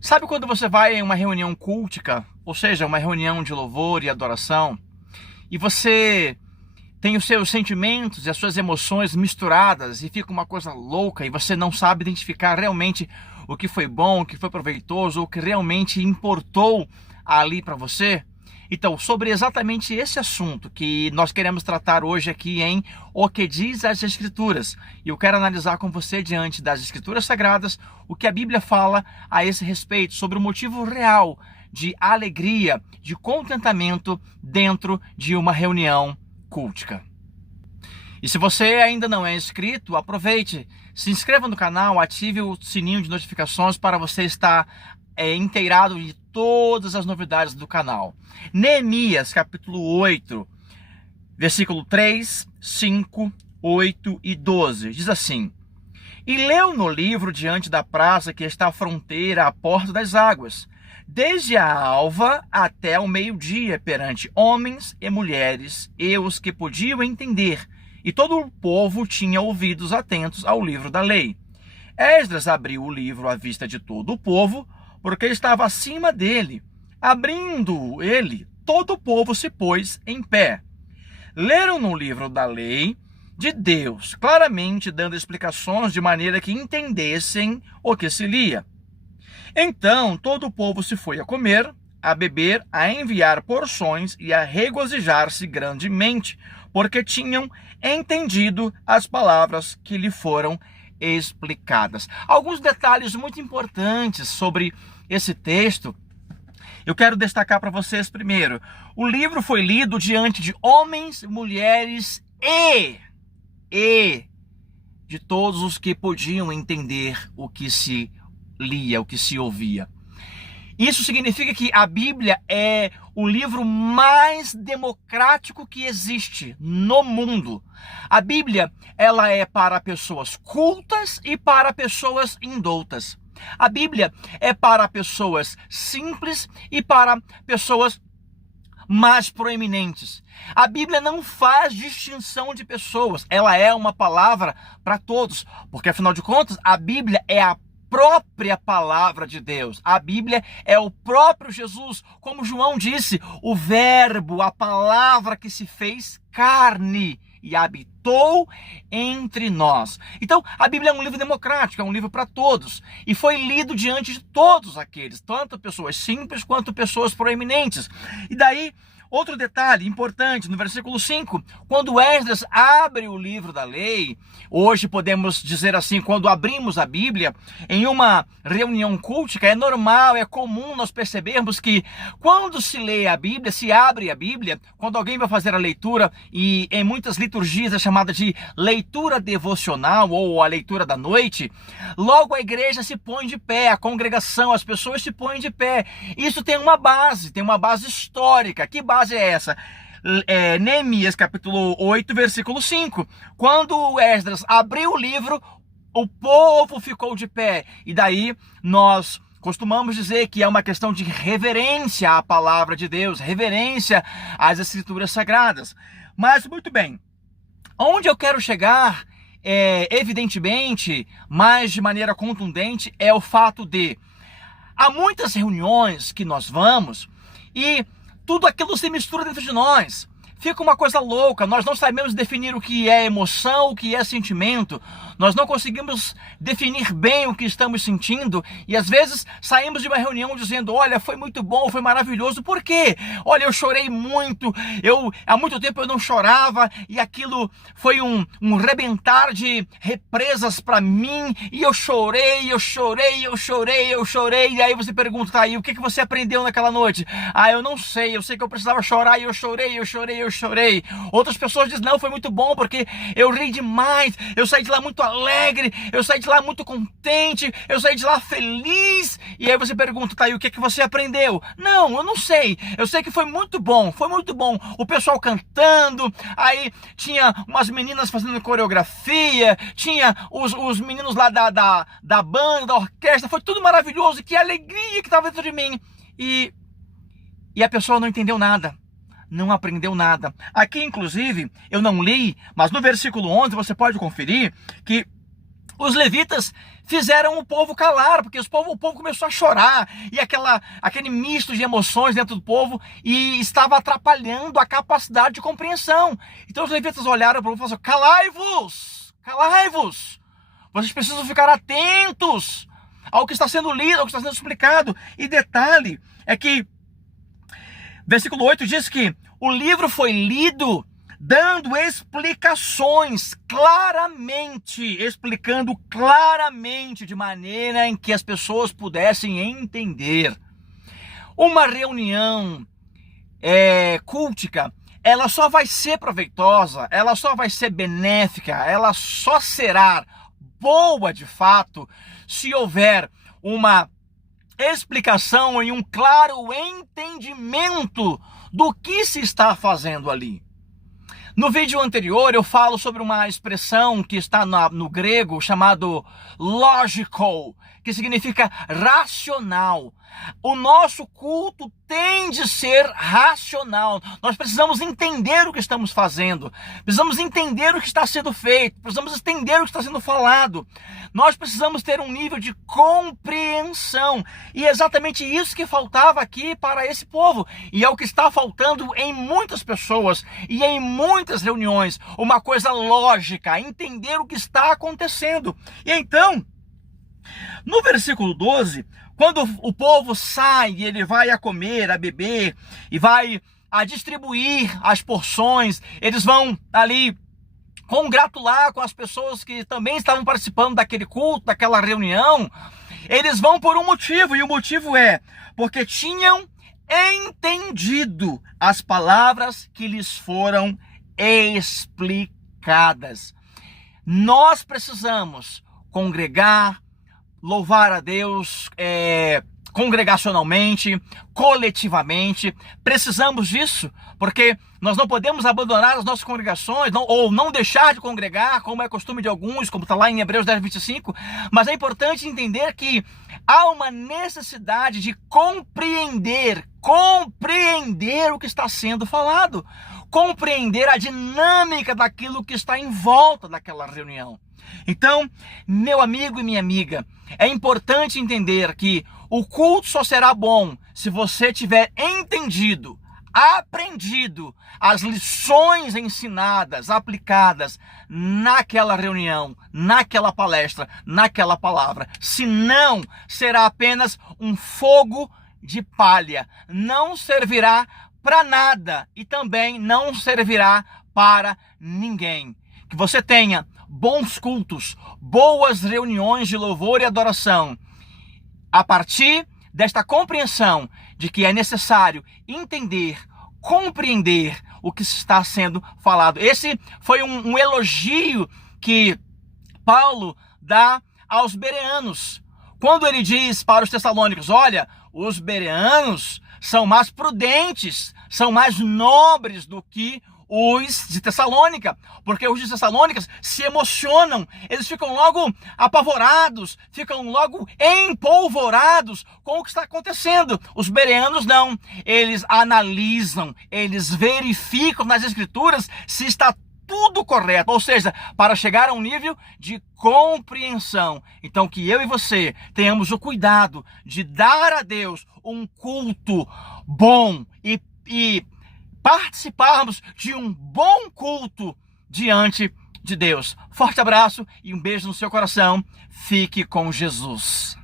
Sabe quando você vai em uma reunião cultica, ou seja, uma reunião de louvor e adoração, e você tem os seus sentimentos e as suas emoções misturadas e fica uma coisa louca e você não sabe identificar realmente o que foi bom, o que foi proveitoso, o que realmente importou ali para você? Então, sobre exatamente esse assunto que nós queremos tratar hoje aqui em O que diz as Escrituras. E eu quero analisar com você, diante das Escrituras Sagradas, o que a Bíblia fala a esse respeito, sobre o motivo real de alegria, de contentamento dentro de uma reunião cultica. E se você ainda não é inscrito, aproveite, se inscreva no canal, ative o sininho de notificações para você estar inteirado de todas as novidades do canal. Neemias capítulo 8, versículo 3, 5, 8 e 12, diz assim: E leu no livro diante da praça que está à fronteira, à porta das águas, desde a alva até o meio-dia, perante homens e mulheres, e os que podiam entender, e todo o povo tinha ouvidos atentos ao livro da lei. Esdras abriu o livro à vista de todo o povo, porque estava acima dele. Abrindo ele, todo o povo se pôs em pé. Leram no livro da lei de Deus, claramente dando explicações de maneira que entendessem o que se lia. Então todo o povo se foi a comer, a beber, a enviar porções e a regozijar-se grandemente, porque tinham entendido as palavras que lhe foram explicadas. Alguns detalhes muito importantes sobre esse texto eu quero destacar para vocês primeiro. O livro foi lido diante de homens, mulheres e de todos os que podiam entender o que se lia, o que se ouvia. Isso significa que a Bíblia é o livro mais democrático que existe no mundo. A Bíblia, ela é para pessoas cultas e para pessoas indoutas. A Bíblia é para pessoas simples e para pessoas mais proeminentes. A Bíblia não faz distinção de pessoas. Ela é uma palavra para todos, porque afinal de contas, a Bíblia é a própria palavra de Deus. A Bíblia é o próprio Jesus, como João disse, o verbo, a palavra que se fez carne e habitou entre nós. Então, a Bíblia é um livro democrático, é um livro para todos, e foi lido diante de todos aqueles, tanto pessoas simples quanto pessoas proeminentes. E daí, outro detalhe importante, no versículo 5, quando Esdras abre o livro da lei, hoje podemos dizer assim, quando abrimos a Bíblia, em uma reunião cultica, é normal, é comum nós percebermos que quando se lê a Bíblia, se abre a Bíblia, quando alguém vai fazer a leitura, e em muitas liturgias é chamada de leitura devocional ou a leitura da noite, logo a igreja se põe de pé, a congregação, as pessoas se põem de pé. Isso tem uma base histórica. Que base é essa? Neemias capítulo 8, versículo 5. Quando Esdras abriu o livro, o povo ficou de pé. E daí nós costumamos dizer que é uma questão de reverência à palavra de Deus, reverência às Escrituras Sagradas. Mas, muito bem, onde eu quero chegar, evidentemente, mas de maneira contundente, é o fato de há muitas reuniões que nós vamos e tudo aquilo se mistura dentro de nós. Fica uma coisa louca, nós não sabemos definir o que é emoção, o que é sentimento. Nós não conseguimos definir bem o que estamos sentindo. E às vezes saímos de uma reunião dizendo, olha, foi muito bom, foi maravilhoso. Por quê? Olha, eu chorei muito, há muito tempo eu não chorava. E aquilo foi um rebentar de represas para mim. E eu chorei. E aí você pergunta, tá aí, o que você aprendeu naquela noite? Ah, eu não sei, eu sei que eu precisava chorar e eu chorei. Outras pessoas dizem, não, foi muito bom porque eu ri demais, eu saí de lá muito alegre, eu saí de lá muito contente, eu saí de lá feliz. E aí você pergunta, tá aí, o que você aprendeu? Não, eu não sei, eu sei que foi muito bom, o pessoal cantando, aí tinha umas meninas fazendo coreografia, tinha os meninos lá da banda, da orquestra, foi tudo maravilhoso, que alegria que estava dentro de mim. E a pessoa não entendeu nada. Não aprendeu nada. Aqui, inclusive, eu não li, mas no versículo 11 você pode conferir que os levitas fizeram o povo calar, porque o povo começou a chorar, e aquele misto de emoções dentro do povo, e estava atrapalhando a capacidade de compreensão. Então os levitas olharam para o povo e falaram: calai-vos, calai-vos, vocês precisam ficar atentos ao que está sendo lido, ao que está sendo explicado. E detalhe é que, versículo 8 diz que o livro foi lido dando explicações claramente, explicando claramente, de maneira em que as pessoas pudessem entender. Uma reunião cultica, ela só vai ser proveitosa, ela só vai ser benéfica, ela só será boa de fato se houver uma explicação e um claro entendimento do que se está fazendo ali. No vídeo anterior eu falo sobre uma expressão que está no grego chamado logical, que significa racional. O nosso culto tem de ser racional. Nós precisamos entender o que estamos fazendo, precisamos entender o que está sendo feito, precisamos entender o que está sendo falado. Nós precisamos ter um nível de compreensão, e é exatamente isso que faltava aqui para esse povo, e é o que está faltando em muitas pessoas e em muitas reuniões, uma coisa lógica, entender o que está acontecendo. E então, no versículo 12, quando o povo sai, ele vai a comer, a beber, e vai a distribuir as porções, eles vão ali congratular com as pessoas que também estavam participando daquele culto, daquela reunião. Eles vão por um motivo, e o motivo é porque tinham entendido as palavras que lhes foram explicadas. Nós precisamos congregar, louvar a Deus congregacionalmente, coletivamente. Precisamos disso, porque nós não podemos abandonar as nossas congregações, ou não deixar de congregar, como é costume de alguns, como está lá em Hebreus 10, 25. Mas é importante entender que há uma necessidade de compreender o que está sendo falado, compreender a dinâmica daquilo que está em volta daquela reunião. Então, meu amigo e minha amiga, é importante entender que o culto só será bom se você tiver entendido, aprendido as lições ensinadas, aplicadas naquela reunião, naquela palestra, naquela palavra. Senão, será apenas um fogo de palha, não servirá para nada e também não servirá para ninguém. Que você tenha bons cultos, boas reuniões de louvor e adoração, a partir desta compreensão de que é necessário entender, compreender o que está sendo falado. Esse foi um elogio que Paulo dá aos bereanos, quando ele diz para os tessalônicos: olha, os bereanos são mais prudentes, são mais nobres do que os de Tessalônica, porque os de Tessalônicas se emocionam, eles ficam logo apavorados, ficam logo empolvorados com o que está acontecendo. Os bereanos não, eles analisam, eles verificam nas escrituras se está tudo correto, ou seja, para chegar a um nível de compreensão. Então, que eu e você tenhamos o cuidado de dar a Deus um culto bom e participarmos de um bom culto diante de Deus. Forte abraço e um beijo no seu coração. Fique com Jesus.